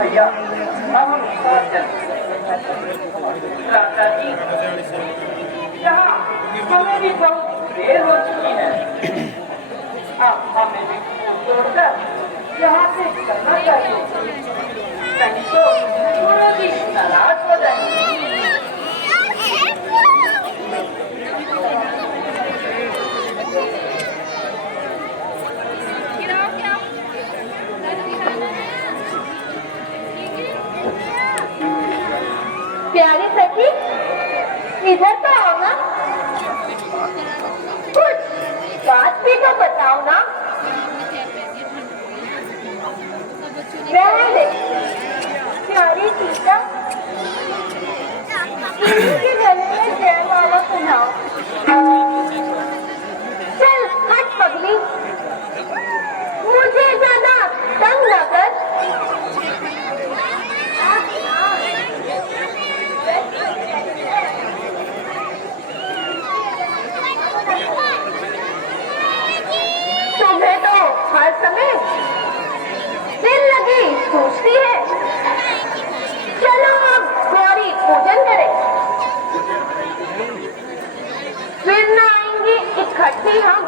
भैया अब हम पहुंच चले। दादाजी यहाँ हमें भी बहुत देर हो चुकी है। अब हमें भी छोड़कर यहाँ से करना चाहिए, नहीं तो गुरु जी नाराज हो जाएंगे। प्यारी सखी, इधर तो आओ ना, कुछ बात भी तो बताओ ना। रहने दे, प्यारी सीता, इन्हीं के गले में जय माला सुनाओ। चल हट पगली, मुझे ज्यादा तंग न कर। तुम्हें तो हर समय दिल लगी सोचती है। चलो अब गौरी पूजन करें, फिर न आएंगी इकट्ठी हम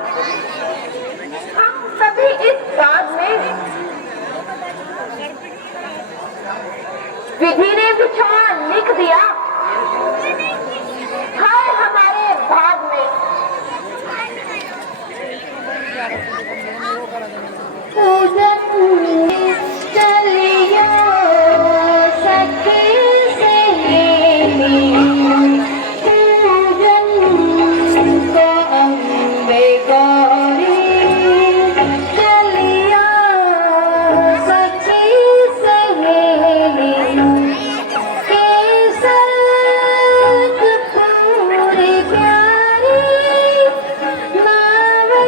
सभी इस बाग में। विधि ने बिछोड़ा लिख दिया हर हमारे भाग में। पूजन चलियो सखी सहेली, पूजन को अम्बे गौरी, चलियो सखी सहेली, केसर पूरी प्यारी नावे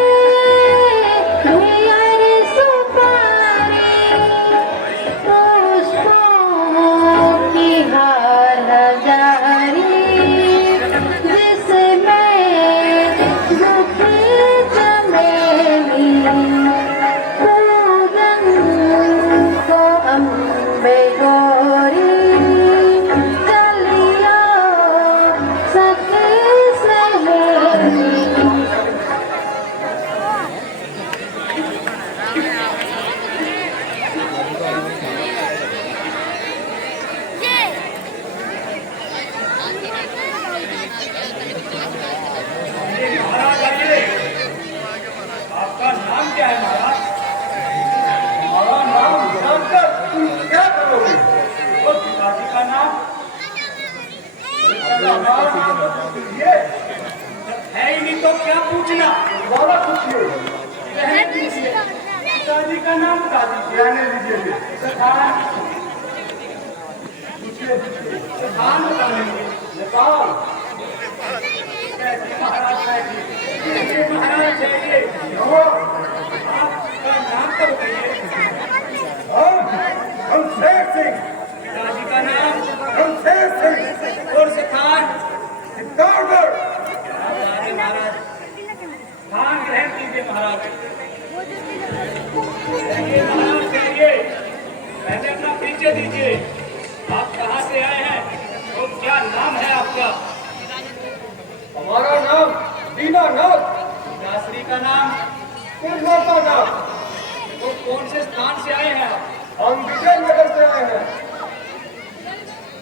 है ही नहीं तो क्या पूछना, बोला पूछिए। पिताजी का नाम बता दीजिए, रहने दीजिए। स्थान बता देंगे। महाराज चाहिए, आपका नाम तो बताइए। हम शेर सिंह। पिताजी का नाम हम शेर सिंह। और स्थान चित्तौड़गढ़। महाराज स्थान ग्रहण कीजिए। महाराज पहले अपना परिचय दीजिए, आप कहाँ से आए हैं और क्या नाम है आपका? हमारा नाम दीनानाथ। दासरी का नाम नाथ। तो कौन से स्थान से आए हैं आप? हम विजयनगर से आए हैं।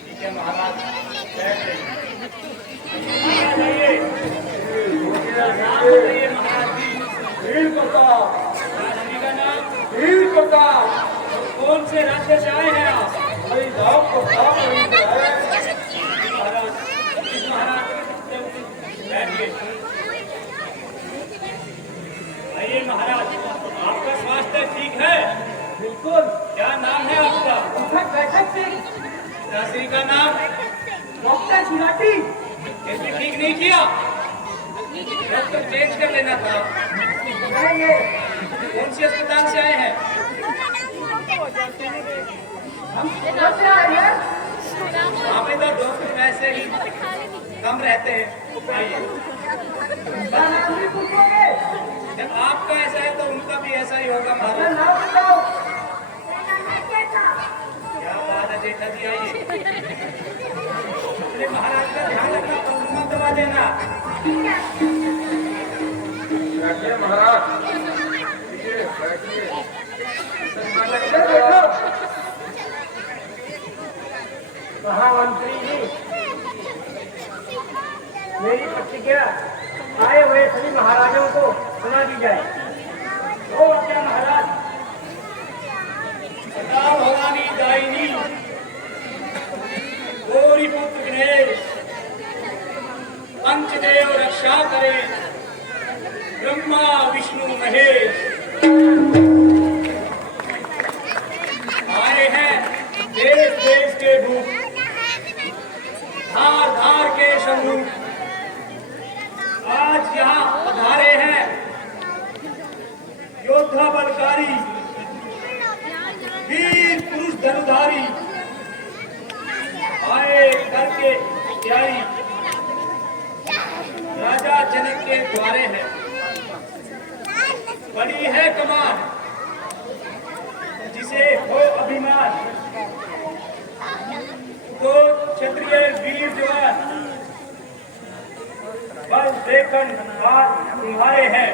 ठीक है महाराज, नाम बताइए महाराज जी। वीर प्रताप। दासरी का नाम वीर प्रताप। कौन से राज्य से आए हैं आप? आइए महाराज, आपका स्वास्थ्य ठीक है? बिल्कुल। क्या नाम है आपका? दासरी का नाम डॉक्टर गुलाटी। कैसे ठीक नहीं किया? डॉक्टर चेंज कर लेना था। कौन सी अस्पताल से आए हैं? वहाँ पे तो डॉक्टर वैसे ही कम रहते हैं। जब आपका ऐसा है तो उनका भी ऐसा ही होगा। क्या जेठा जी आइए। अपने महाराज का ध्यान रखना, पंख मत दबा देना। बैठिए महाराज, बैठिए। महामंत्री जी, मेरी प्रतिज्ञा आए हुए सभी महाराजों को सुना दी जाए। ओ क्या महाराज, सदा भवानी दायिनी गौरी पुत्र गणेश पंचदेव रक्षा करे, ब्रह्मा विष्णु महेश। आए हैं देश देश के भूत, धार धार के शंभू। आज यहाँ पधारे हैं योद्धा बलकारी, वीर पुरुष धनुधारी। आए करके तैयारी राजा जनक के द्वारे है। बड़ी है कमान जिसे हो अभिमान, तो क्षत्रिय वीर जवान बल देखन बात तुम्हारे हैं।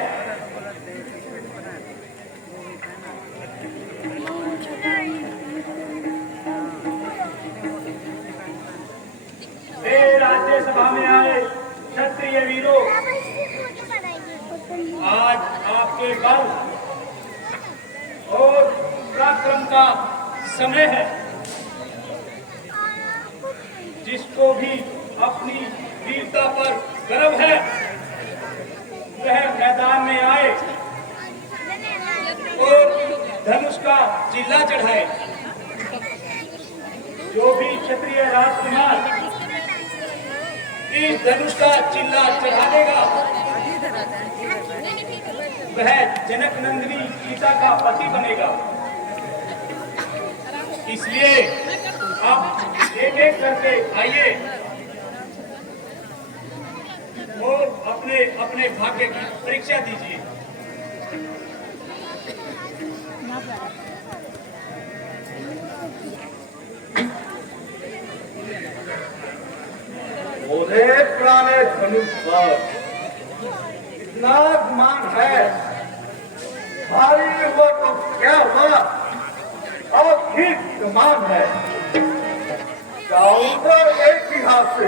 राज्यसभा में आए क्षत्रिय वीरों, आज आपके बल और पराक्रम का समय है। जिसको भी अपनी वीरता पर गर्व है वह मैदान में आए और धनुष का चिल्ला चढ़ाए। जो भी क्षत्रिय राजकुमार इस धनुष का चिल्ला चढ़ा देगा वह जनक नंदिनी सीता का पति बनेगा। इसलिए आप एक एक करके आइए और अपने अपने भाग्य की परीक्षा दीजिए। बोले पुराने धनुष पर इतना गुमान है, भारी हुआ तो क्या हुआ, और ठीक गुमान है। जाऊंगा एक ही हाथ से,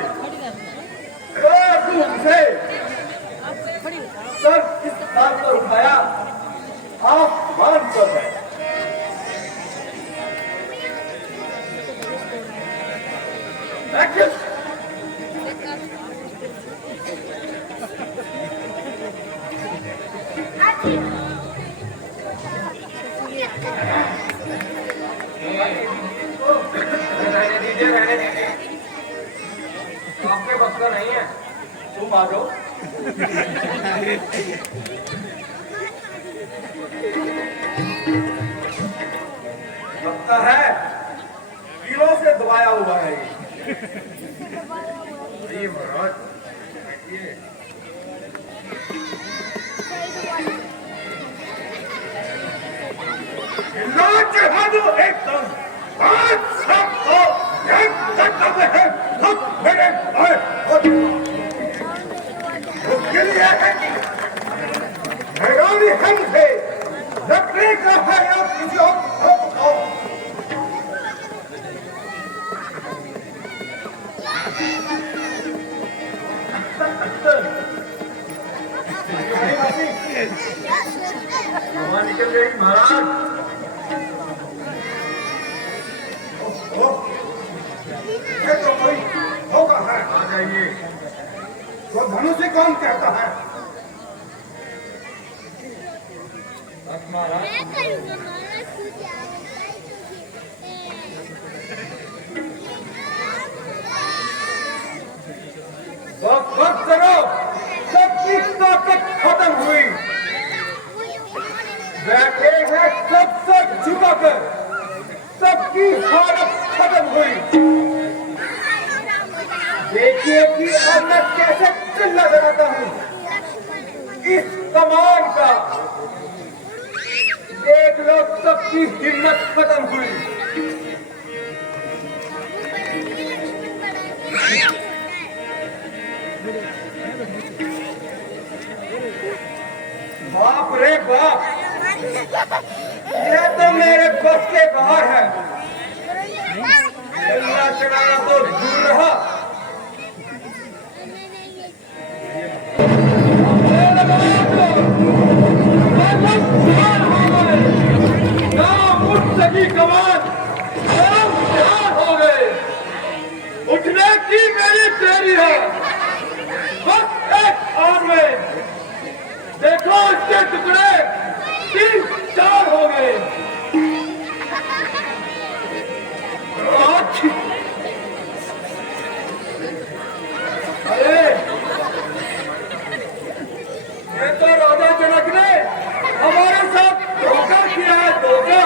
से सर किस बात पर उठाया, आप मान कर है। रहने दीजिए, आपके बस का नहीं है, तुम आ जाओ। लगता है कीलों से दबाया हुआ है ये महाराज। चढ़ा दो एकदम, आज सबको एक कर्तव्य है, लोग मेरे उसके लिए है हैरानी हमसे रखने का है या किसी और निकल गई महाराज। ये तो कोई होगा है, आ जाइए। तो धनुष कौन कहता है? वक्त करो, सबकी ताकत खत्म हुई, बैठे हैं सब सब झुकाकर, सबकी हालत खत्म हुई। देखिए कि अब मैं कैसे चिल्ला लगाता हूँ इस कमान का। देख लो सबकी हिम्मत खत्म हुई। बाप रे बाप, यह तो मेरे बस के बाहर है। चलना चढ़ाना तो दूर रहा। सगी कमान हो गए, उठने की मेरी देरी है। बस एक आन में देखो, इसके टुकड़े 3-4 हो गए। अरे ये तो राजा जनक ने हमारे साथ धोखा किया है, धोखा।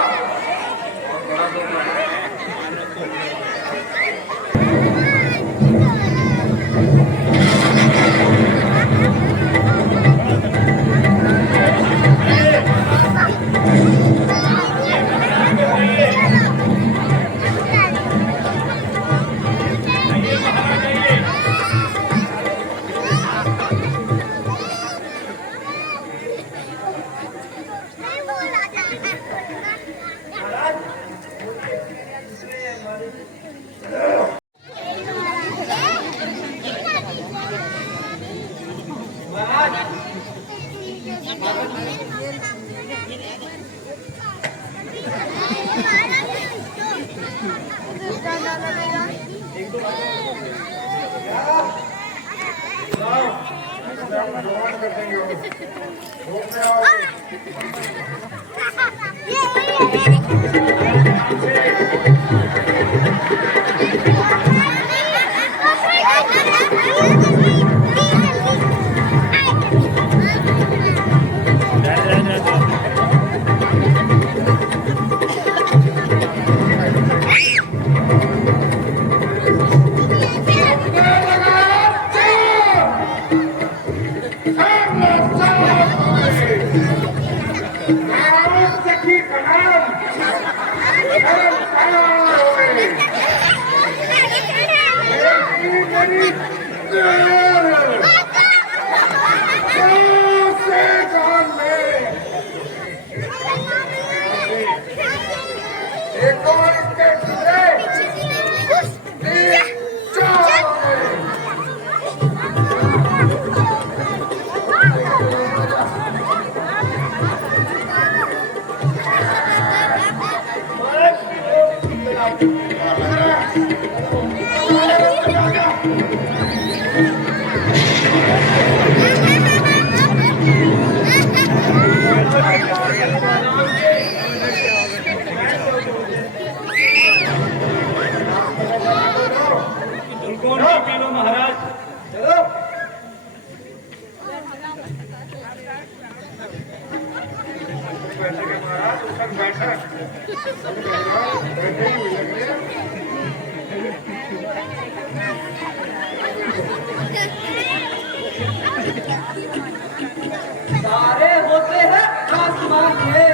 सारे होते हैं आसमान में,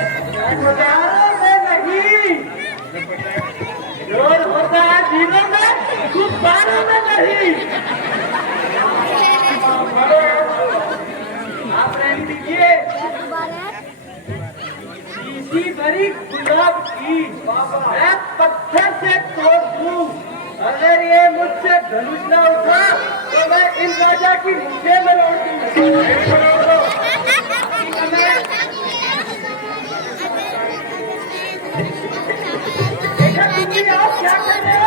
गुजारों में नहीं। जोर होता है जीवन में, गुब्बारों में नहीं। आप रहने दीजिए। इसी बड़ी गुलाब की मैं पत्थर से तोड़ दूं। अगर ये मुझसे धनुष न उठा तो मैं इन राजा की मुझे में लौट दूं। आप क्या कर रहे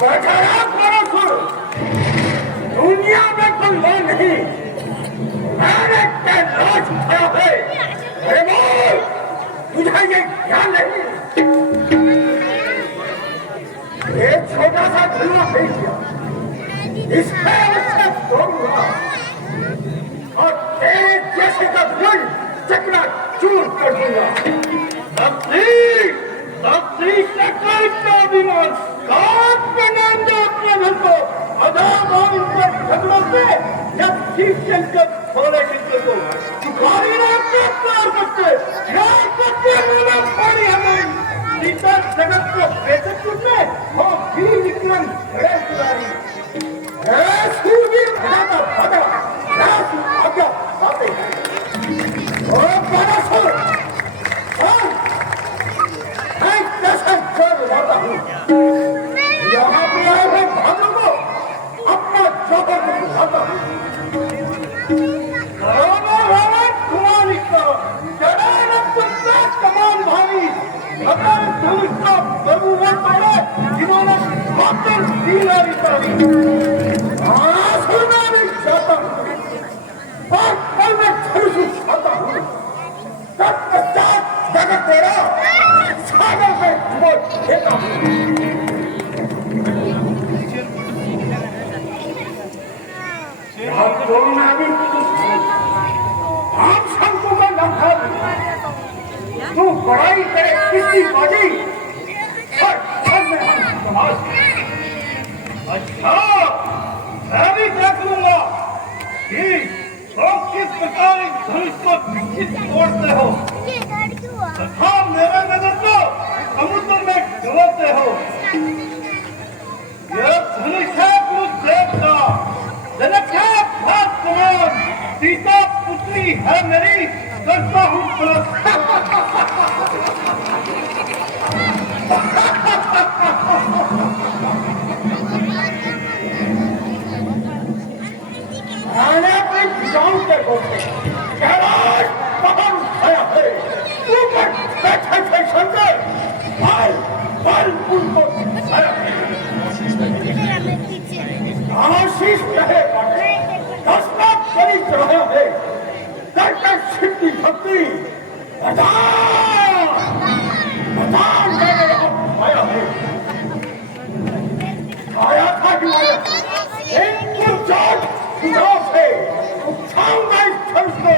बेचारा परसुर दुनिया में कोई वो नहीं मैंने क्या लाश उठाया है। अरे बोल तुझे ये ख्याल नहीं ये छोटा सा धुआं फेंक दिया इससे उससे तोड़ूंगा और तेरे जैसे का दिल चकना चूर कर दूंगा। तफसील से कोई अभिमान काट के नाम दो अपने घर को अदाब और उन पर झगड़ों से जब ठीक चलकर थोड़े चिंतन को तुम्हारी रात में प्यार करते प्यार करते मेरा पानी हमें सीता जगत को बेचत करते हो वीर विक्रम रेस्तरारी सूरवीर भगा भगा रास आज्ञा आते ओ बड़ा सुर मैं कसम कर रहा हूँ यहाँ पे आए हुए भागों को अपना जबर में उठाता हूँ कुमारी का जड़ान पुत्र कमान भाई अगर धनुष का बरूवन पड़े जिन्होंने मात्र दीना निकाली सुनना नहीं चाहता हूँ और कल मैं धनुष उठाता हूँ तत्पश्चात जगत तेरा सागर में डुबो देता हूँ। हम बोलना भी हम सबको का लखा तू बड़ाई करे किसी बाजी और में हम समाज अच्छा मैं भी देख लूंगा कि तुम किस प्रकार इस धनुष को निश्चित तोड़ते हो तथा मेरा नजर को समुद्र में डुबोते हो। यह धनुष है कुरुक्षेत्र का जनक है भाग्यवान सीता पुत्री है मेरी करता हूँ आने पे जाऊं के बोलते कैलाश पहाड़ उठाया है ऊपर बैठे थे शंकर बाल बाल उनको आया आशीष रहे दस लाख बलि चढ़ाया है करके सिद्धि भक्ति प्रदान प्रदान करने आया है आया था कि मैं जाट सुझाव से उठाऊंगा इस धनुष को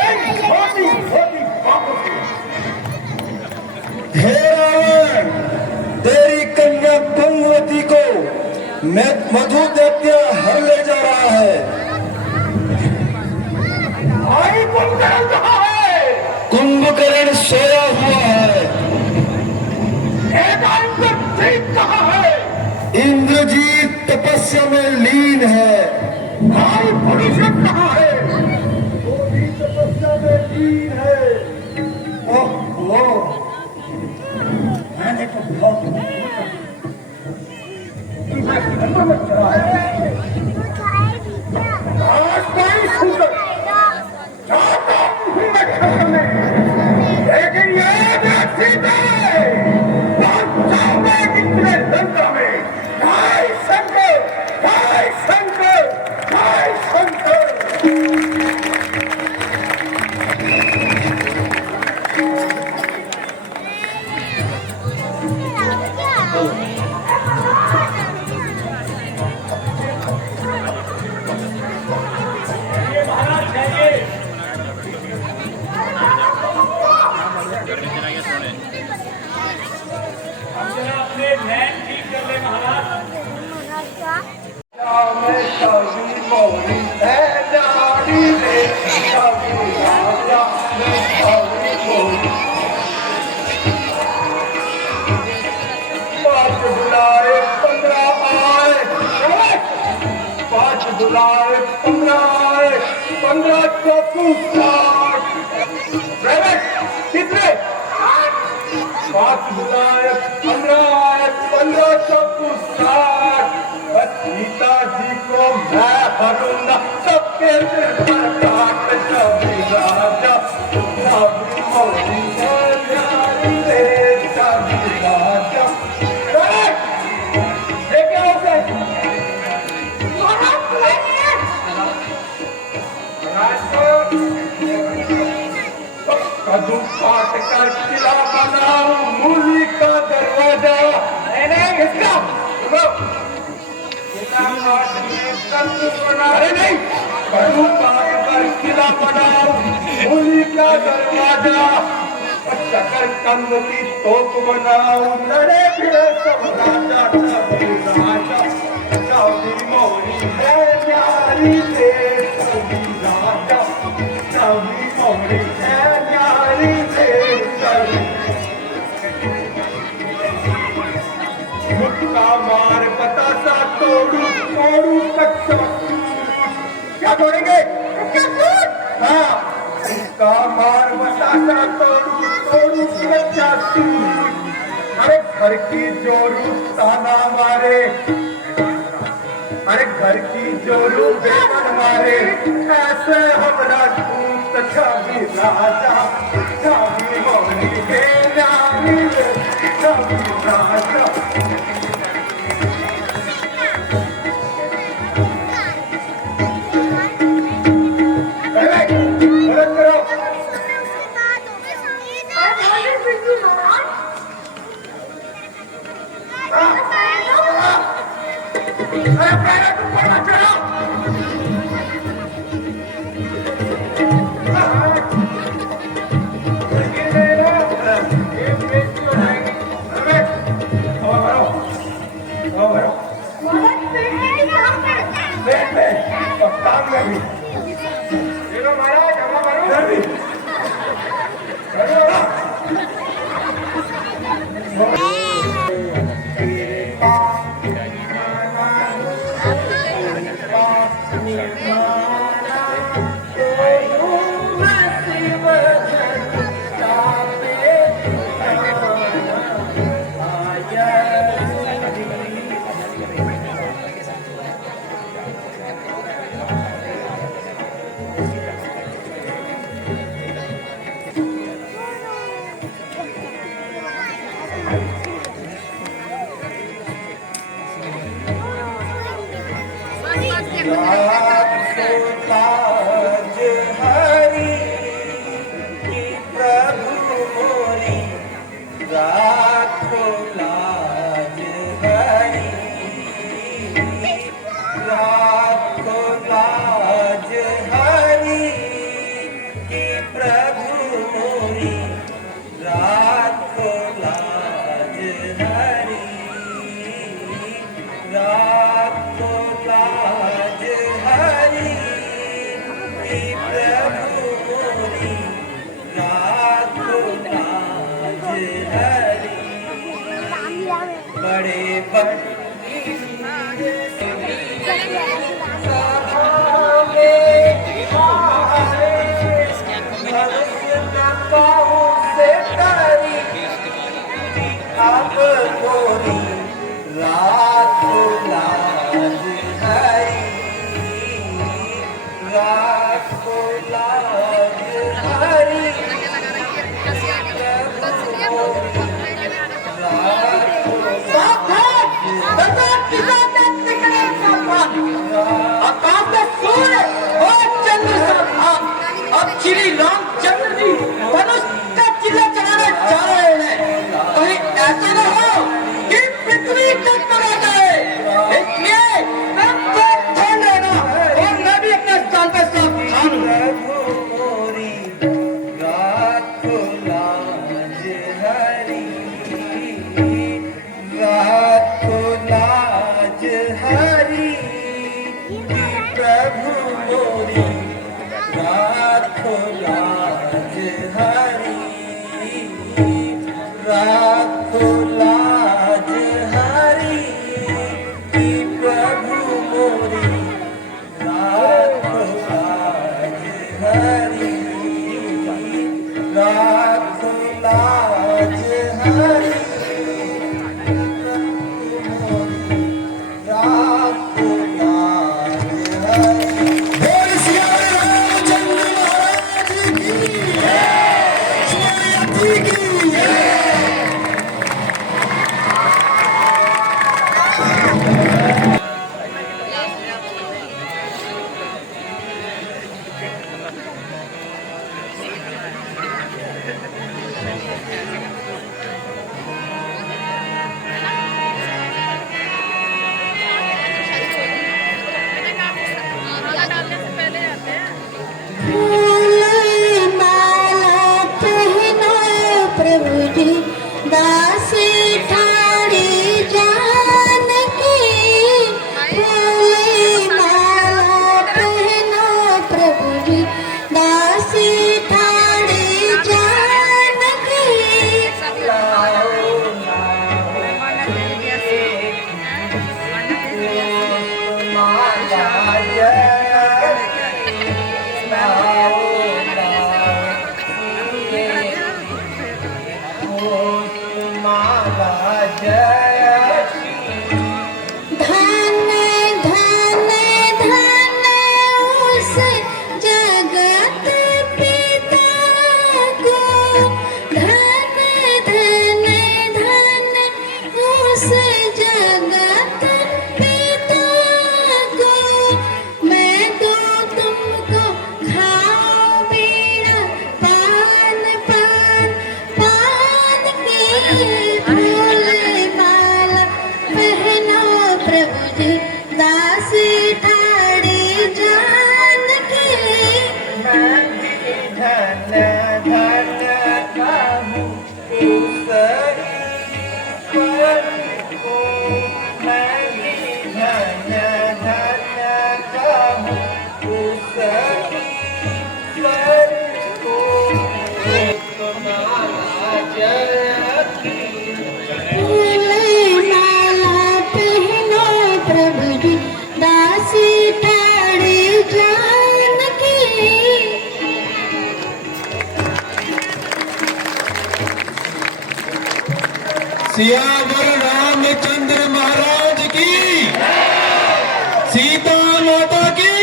एक छोटी छोटी बातों से। हे रावण तेरी कन्या कुंभवती को मैं मधु दैत्य हर ले जा रहा है। भाई कुंभकर्ण कहाँ है? कुंभकर्ण सोया हुआ है। इंद्रजीत कहाँ है? इंद्रजीत तपस्या में लीन है। भाई पुरुषोत्तम कहाँ है? वो भी तपस्या में लीन है। ओह मैंने तो बहुत आज कोई सुंदर जाता हूँ मैं खबर में लेकिन ये सीता बहुत जाओगे कितने लंका में गाय शंकर गाय शंकर गाय शंकर। बुलाए 15 चौकू 60 कितने 5 बुलाए 15 चौकू 60 सीता जी को मैं भरूंगा सबके सिर पर काट सभी राजा सभी मोदी सभी राजा लेकिन अरे नहीं, करूँ बात पर किला बनाओ, होली का दरवाजा और शकरकंद की तोप बनाओ, लड़े भिड़े सब राजा सभी राजा, सभी मोरी है न्यारी से सभी राजा, सभी मोरी है न्यारी से सभी। मुक्का मार बतासा तोड़ू तोड़ू कच्चा, क्या तोड़ेंगे? हाँ, मुक्का मार बतासा तोड़ू तोड़ू कच्चा सूट, अरे घर की जोरू ताना मारे, अरे घर की जोरू बेमन मारे, ऐसे हमरा दूत छवि राजा, छवि मोरी के नामी छवि राजा। सियावर रामचंद्र महाराज की, सीता माता की,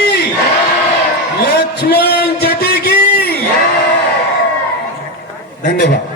लक्ष्मण जी की। धन्यवाद।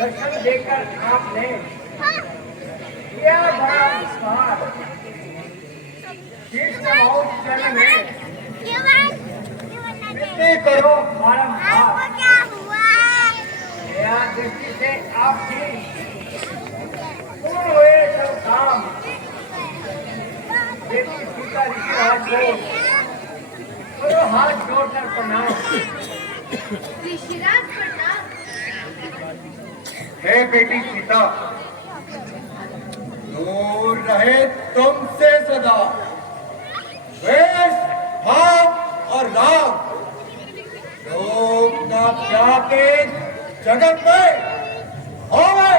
दर्शन देकर आपने किया बड़ा विश्वास। शीश नवाओ चरण में विनती करो बारंबार। दया दृष्टि से आपकी पूर्ण हुए सब काम देवी सीता ऋषिराज को करो हाथ जोड़कर प्रणाम। ऋषिराज प्रणाम। हे बेटी सीता, दूर रहे तुमसे सदा द्वेष, भाव और राग। लोग न प्याके जगत में होवे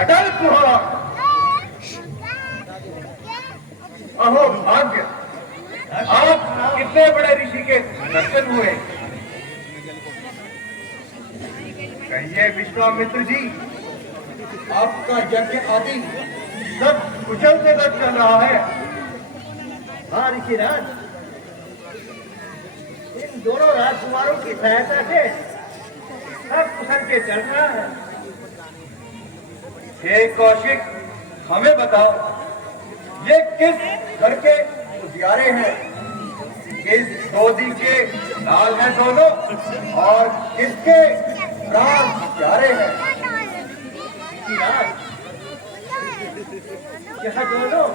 अटल सुहाग। अहो भाग्य, आप कितने बड़े ऋषि के दर्शन हुए। कहिए विश्वामित्र जी, आपका यज्ञ आदि सब कुशल से चल रहा है। हाँ ऋषिराज, इन दोनों राजकुमारों की सहायता से सब कुशल के चल रहा है। हे कौशिक, हमें बताओ, ये किस घर के उजियारे हैं? किस गोदी के लाल हैं दोनों और किसके प्राण प्यारे हैं? यह दोनों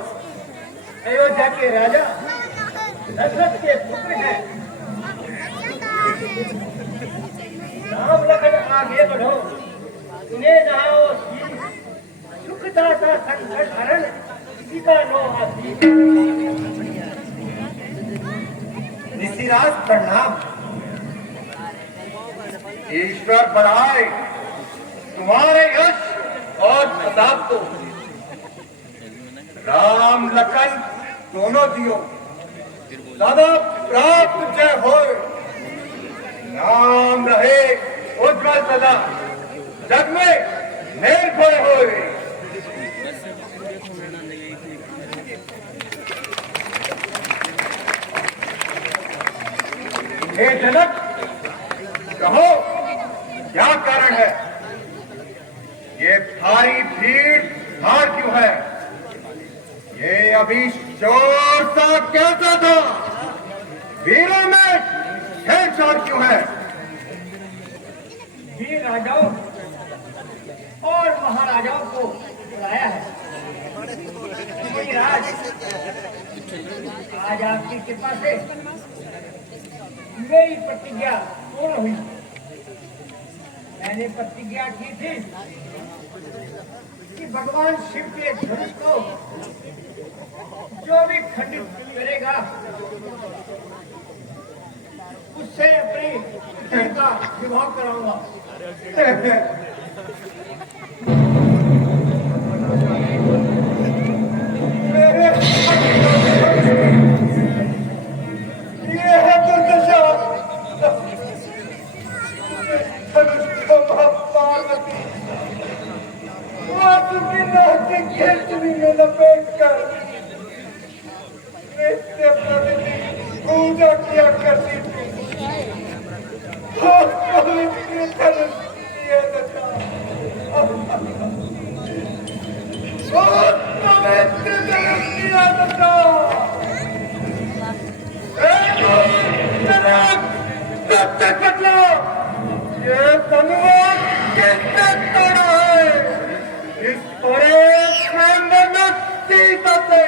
अयोध्या के राजा दशरथ के पुत्र हैं। राम लखन आगे बढ़ो, उन्हें नहाओ शीश। सुख दाता संकट हरण, सीता नो आशीष। ऋषिराज प्रणाम। ईश्वर बढ़ाए तुम्हारे यश और प्रताप को। राम लखन दोनों दियो सदा प्राप्त जय होए। नाम रहे उज्ज्वल सदा, जग में निर्भय होए। हे जनक, कहो क्या कारण है? ये भारी भीड़ भाड़ क्यों है? ये अभी शोर सा कैसा था? वीरों में छेड़छाड़ क्यों है? वीर राजाओं और महाराजाओं को बुलाया है। राज, आज आपकी कृपा से मेरी प्रतिज्ञा पूर्ण हुई। मैंने प्रतिज्ञा की थी कि भगवान शिव के धनुष को जो भी खंडित करेगा उससे अपनी पुत्री का विवाह कराऊंगा। ये है दुर्दशा। पार्वती में लपेट कर नित्य प्रतिदिन पूजा किया करती थी। ये धन्यवाद किसने तोड़ा है? इस परेश में सीता से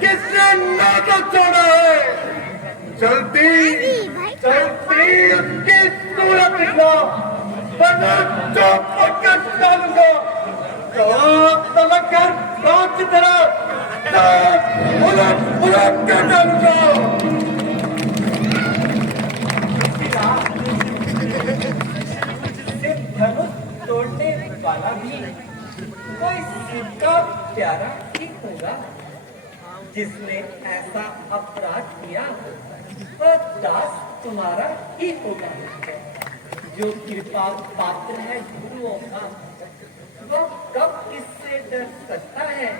किसने नाता छोड़ा है? चलती उसकी सूरत दिखला, वरना चौक पकड़ डालूंगा। तमकर गांव की तरह उलट कर डालूंगा। धनुष तोड़ने वाला भी कोई शिव का प्यारा ही होगा। जिसने ऐसा अपराध किया वह दास तुम्हारा ही होगा। जो कृपा पात्र है गुरुओं का वह कब इससे डर सकता है।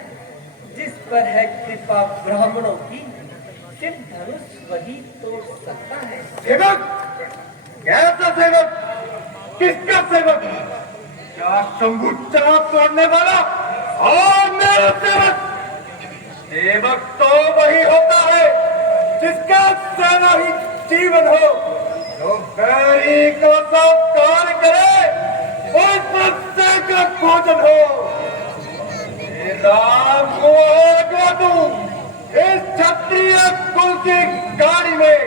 जिस पर है कृपा ब्राह्मणों की सिर्फ धनुष वही तोड़ सकता है। सेवक, कैसा सेवक? किसका सेवक? क्या शंभुचरा तोड़ने वाला और मेरा सेवक? सेवक तो वही होता है जिसका सेना ही जीवन हो, जो बैरी का सब कार्य करे और बच्चे का भोजन हो। राम को आज्ञा दूं इस क्षत्रिय कुल की गाड़ी में,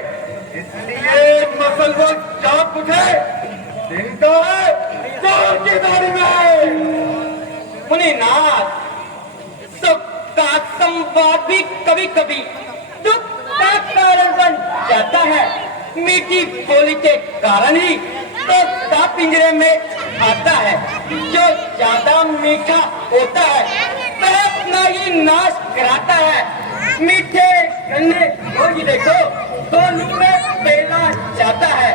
इसलिए मसलवत चाप उठे चिंता है चोर की गाड़ी में। मुनिनाथ, सुख का संवाद भी कभी कभी दुख का कारण बन जाता है। मीठी बोली के कारण ही तो सांप पिंजरे में आता है। जो ज्यादा मीठा होता है वह अपना ही नाश कराता है। मीठे गन्ने रोज देखो दोनों में पेला जाता है।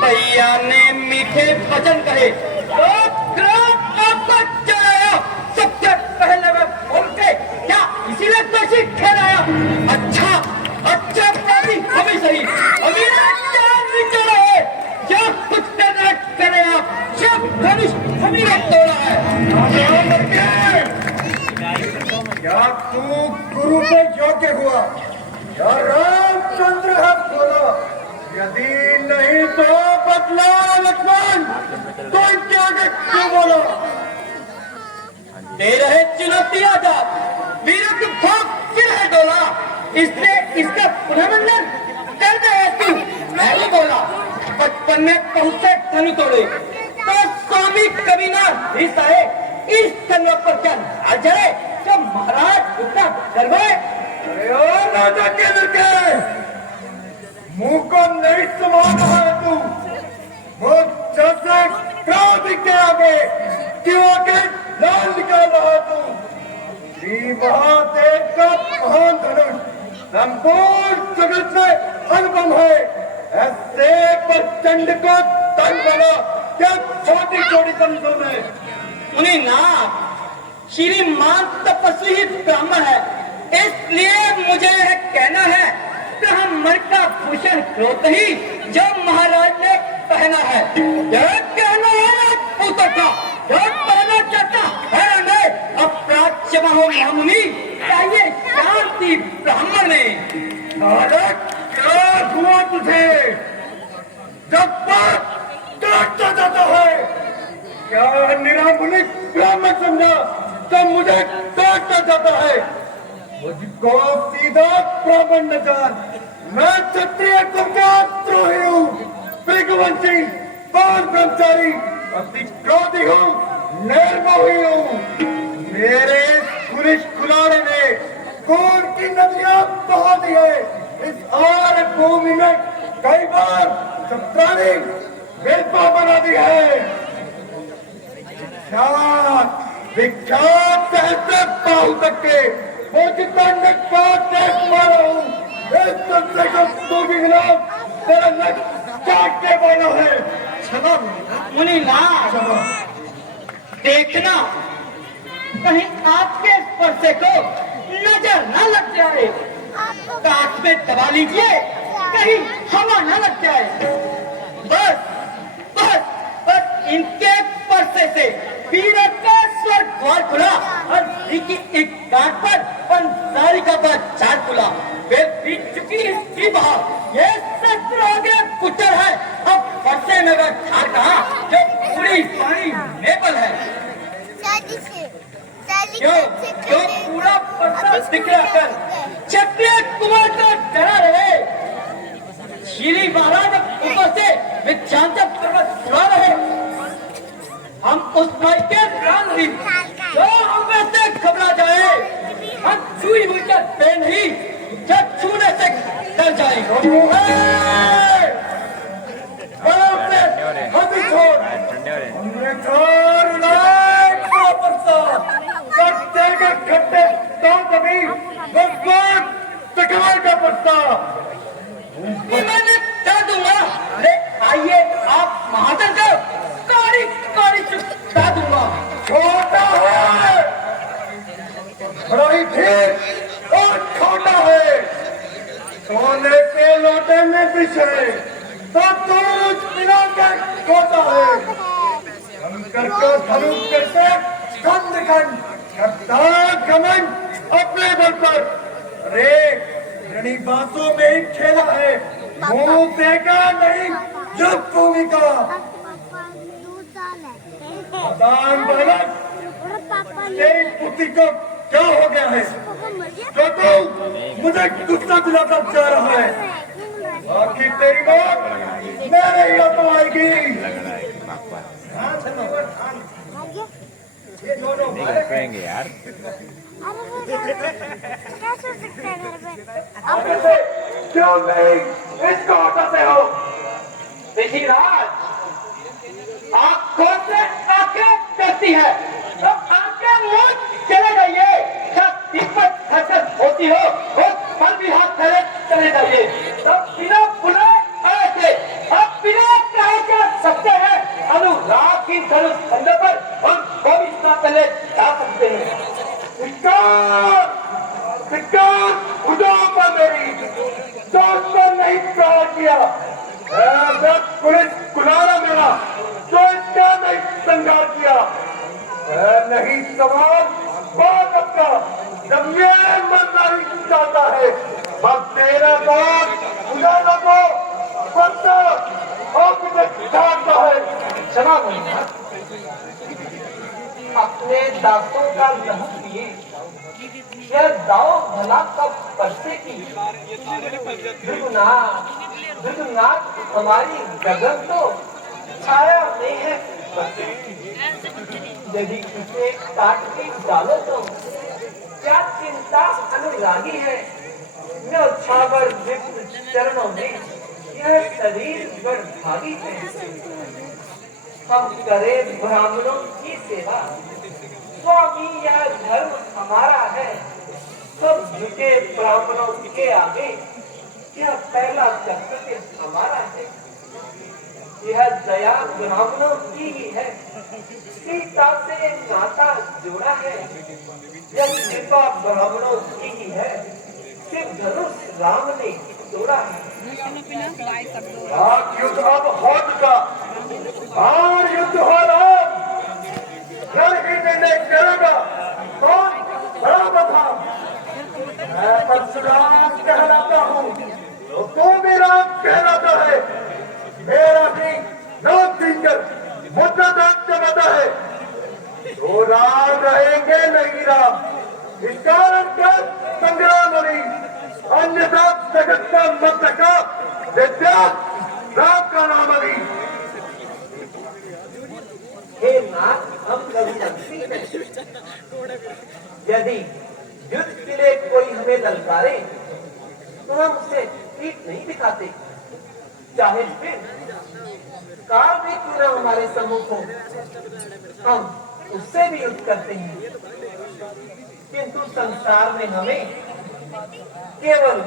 भैया ने मीठे वचन कहे तो क्रोध आपको चढ़ाया। सबसे पहले मैं बोल के क्या इसीलिए दोषी ठहराया। अच्छा प्राणी हमें सही अमीरा जान विचारा है। क्या कुछ करना करे आप जब धनुष हमें तोड़ा है। क्या तू गुरु पे योग्य हुआ या रामचंद्र है बोला? यदि नहीं तो बदला लक्ष्मण, तो इनके आगे क्यों बोला? दे रहे चुनौती आजाद वीरों की भाग किराए डोला। इसलिए इसका पुनर्मंडन कर दे तू। मैं भी बोला बचपन में पहुंचे धनु तोड़े तो स्वामी कबीरनाथ भी आए। इस कन्या पर क्या आ जाए जब महाराज उतना गर्व है। राजा के लड़के मुंह को नहीं संभाल रहा है तू। मुझ जैसे क्रोध के आगे क्यों आगे लाल निकाल रहा है तू? श्री महादेव का महान धनुष संपूर्ण जगत में अनुपम है। ऐसे प्रचंड को तन बना क्या छोटी छोटी धनुषों में? मुनिनाथ, श्रीमान तपस्वी ब्राह्मण है, इसलिए मुझे यह कहना है ब्राह्मण का आभूषण क्रोध ही जो महाराज ने पहना है, यह कहना है राजपूतों का, जो पहना चाहता है हमें अपराध क्षमा हो महामुनि, चाहिए शांति ब्राह्मण ने। बालक, क्या हुआ तुझे? जब बात काटता जाता है, क्या निरामुनि ब्राह्मण समझा तो मुझे काटता जाता है? मुझको सीधा ब्राह्मण न जान, मैं क्षत्रिय कुल का द्रोही हूँ, भृगुवंशी, बाल ब्रह्मचारी, अति क्रोधी हूँ, निर्मोही हूँ। मेरे पुलिस खुलारे ने खून की नदियां बहा दी है। इस आर भूमि में कई बार सप्तानी बेलपा बना दी है। विख्यात सहस्त्र पाहु तक के वो जितना मारा हूँ, इस सबसे को तू भी खिलाफ तेरा नक काटने वाला है। क्षमा मुनि नाथ, देखना कहीं आपके स्पर्श को नजर न लग जाए, काट में दबा लीजिए, कहीं हवा न लग जाए। बस बस बस इनके स्पर्श से वीरों का स्वर्ग द्वार खुला और की एक गांठ पर पंसारी का चार खुला। वे बीत चुकी इसकी बहाव, ये शस्त्र हो गया कुचर है, अब फरसे में वह ठार कहा जो पूरी पानी नेपल है। जो पूरा पर्दा दिखला कर क्षत्रिय कुमार का डरा रहे, श्री महाराज ऊपर से विख्यात पर्वत उड़ा रहे, हम उस भाई के प्राण भी जो हमें से घबरा जाए, हम छुई हुई का दे नहीं, जब छूने से डर जाएंगे। खट्टे तो कभी का पत्ता मैंने क्या दूंगा? ले आइए आप महाजन को कारी कारी चुपका दूंगा। छोटा है, बड़ा ही ठीक और छोटा है, सोने के लोटे में बिछे तो दूध पिलाकर खोता है। शंकर को धनुष करके खंड खंड करता घमंड अपने बल पर। अरे ऋणी बातों में ही खेला है, मुंह देगा नहीं जब भूमि का। दान बालक, तेरी पुत्री को क्या हो गया है जो तू मुझे गुस्सा दिलाता जा रहा है? आखिर तेरी बात मेरे ही तो आएगी। करेंगे यार। क्यों नहीं इसको हटाते हो? ऋषिराज, आंखों से आंखें करती है तो आंखें मुंह चले जाइए, जब विपत हसत होती हो उस पर भी हाथ धरे चले जाइए, तब बिना बुलाए आए थे, अब बिना कहे जा सकते हैं, अनुराग की धनुष खंड पर हम कोई ना पहले जा सकते हैं। खुदा मेरी दोस्त पर नहीं प्रहार किया, पुलिस कुलारा मेरा तो इसका नहीं संघार किया। नहीं सवाल बात अपना, जब ये मरना ही चाहता है, बस तेरा बात खुदा लगो पड़ता और मुझे चाहता है। क्षमा अपने दांतों का लहू पिए, यह दाव भला कब परसे की। भृगुनाथ हमारी गगन तो छाया में है, यदि इसे काट के डालो तो क्या चिंता अनुरागी है। न्यौछावर विप्र चरणों में यह शरीर पर भागी है, हम करें ब्राह्मणों की सेवा, स्वामी यह धर्म हमारा है, सब झुके ब्राह्मणों के आगे, यह पहला कर्तव्य हमारा है। यह दया ब्राह्मणों की ही है, सीता से नाता जोड़ा है, यह कृपा ब्राह्मणों की ही है, सिर्फ धनुष राम ने तोड़ा है। आज युद्ध अब हो चुका और युद्ध हो रहा जल ही निर्णय करेगा कौन बड़ा बता। मैं परशुराम कहलाता हूँ तो तू भी राम कहलाता है। मेरा भी नाम सुनकर मुद्दा दाग चलाता है तो राम रहेंगे नहीं राम। इस कारण का संग्राम नहीं अन्यथा जगत का मस्तका विद्या राम का नाम अभी। हे नाथ, हम रघुवंशी हैं। यदि युद्ध के लिए कोई हमें ललकारे तो हम उसे पीठ नहीं दिखाते, चाहे फिर काल भी क्यों न हमारे सम्मुख हो, हम उससे भी युद्ध करते हैं। किंतु संसार में हमें केवल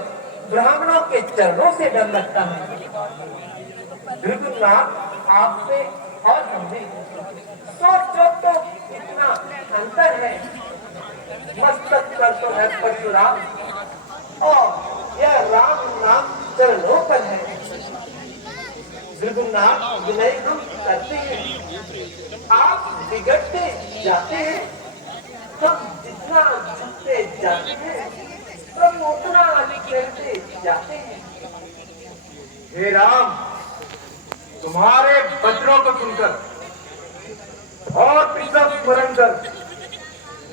ब्राह्मणों के चरणों से डर लगता है। भृगुनाथ, आपसे और हमने सोचो तो इतना अंतर है। मस्तक पर तो है परशुराम और यह राम नाम चरणों पर है। भृगुनाथ, विनय हम करते हैं, आप बिगड़ते जाते हैं। हम जितना झुकते जाते हैं हम उतना गिरते जाते हैं। हे राम, तुम्हारे वज्रों को सुनकर और पिता स्मरण कर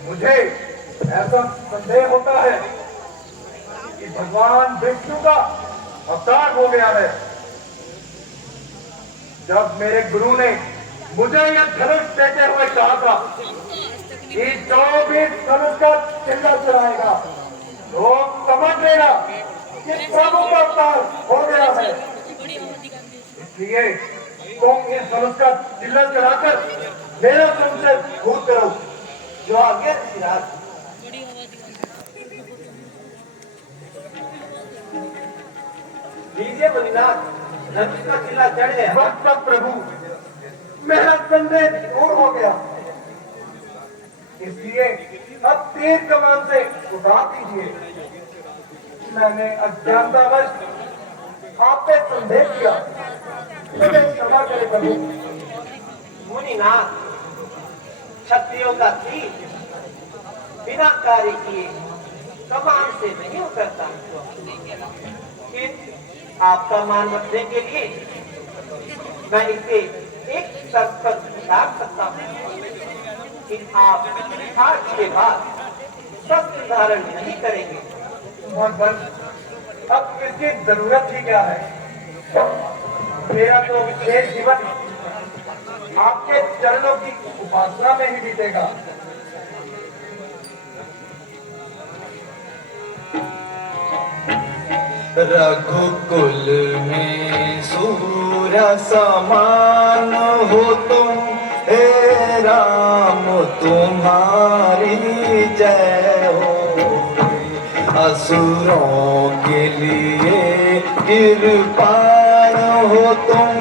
मुझे ऐसा संदेह होता है कि भगवान विष्णु का अवतार हो गया है। जब मेरे गुरु ने मुझे यह धनुष देते हुए कहा था कि जो भी धनुष का चिल्ला चढ़ाएगा तो समझ लेना कि प्रभु का अवतार हो गया है। इसलिए तुम इस धनुष का चिल्ला चढ़ाकर मेरा तुमसे दूर करो। जो आज्ञा सिराज। लीजिए मुनिनाथ, धनुष का किला चढ़ गया। बस प्रभु, मेरा संदेह दूर हो गया। इसलिए अब तीर कमान से उतार दीजिए। मैंने अज्ञानतावश आप पे संदेह किया, मुझे क्षमा करें प्रभु। मुनिनाथ, क्षत्रियों का तीर बिना कार्य किए कमान से नहीं उतरता। फिर आपका मान रखने के लिए मैं इसे एक शर्त पर उतार सकता हूँ कि आप आज के बाद शस्त्र धारण नहीं करेंगे। भगवान, अब इसकी जरूरत ही क्या है? मेरा तो शेष जीवन आपके चरणों की उपासना में ही बीतेगा। रघुकुल में सूर्य समान हो तुम, हे राम तुम्हारी जय हो। असुरों के लिए कृपाण हो तुम,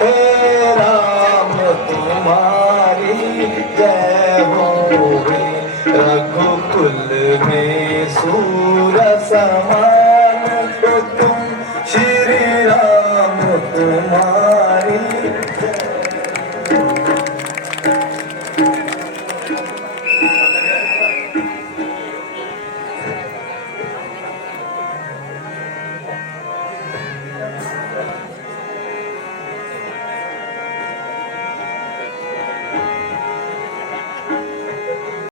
हे राम तुम्हारी जय हो। रघुकुल में सूर्य